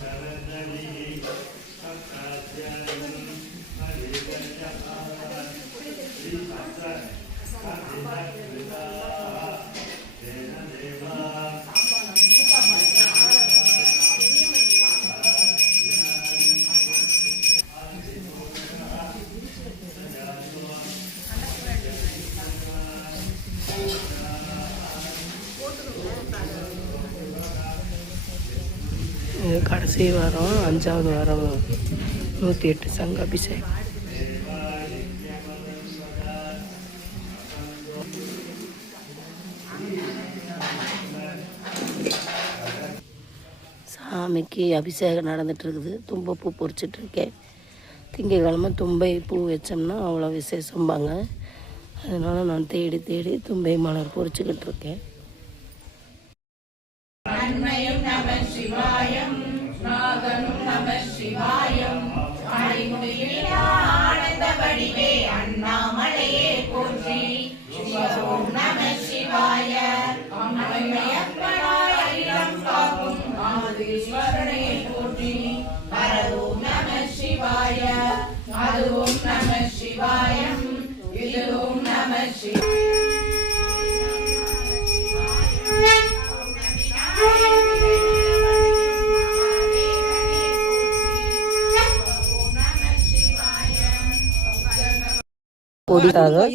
seven. கடைசி வாரம் அஞ்சாவது வாரம் நூற்றி எட்டு சங்க அபிஷேகம். சாமிக்கு அபிஷேகம் நடந்துகிட்ருக்குது தும்பை பூ பொறிச்சிட்டு இருக்கேன் திங்கக்கிழமை தும்பை பூ வச்சோம்னா அவ்வளோ விசேஷம்பாங்க. அதனால் நான் தேடி தேடி தும்பை மலர் பொறிச்சிக்கிட்டு இருக்கேன் நமச்சிவாயம் அனைமுடியில்லா ஆனந்த வடிவே அண்ணாமலையே போற்றி. ஓம் நம சிவாய. அம்மையப்பனாய் அகிலம் பொடி சாதம்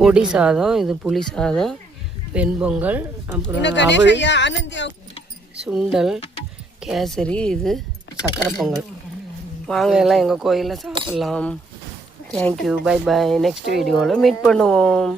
பொடி சாதம் இது புளி சாதம் வெண்பொங்கல் அப்புறம் அவள் சுண்டல் கேசரி இது சக்கரை பொங்கல். வாங்க எல்லாம் எங்கள் கோயிலில் சாப்பிட்லாம். Thank you bye bye next வீடியோவில் மீட் பண்ணுவோம்.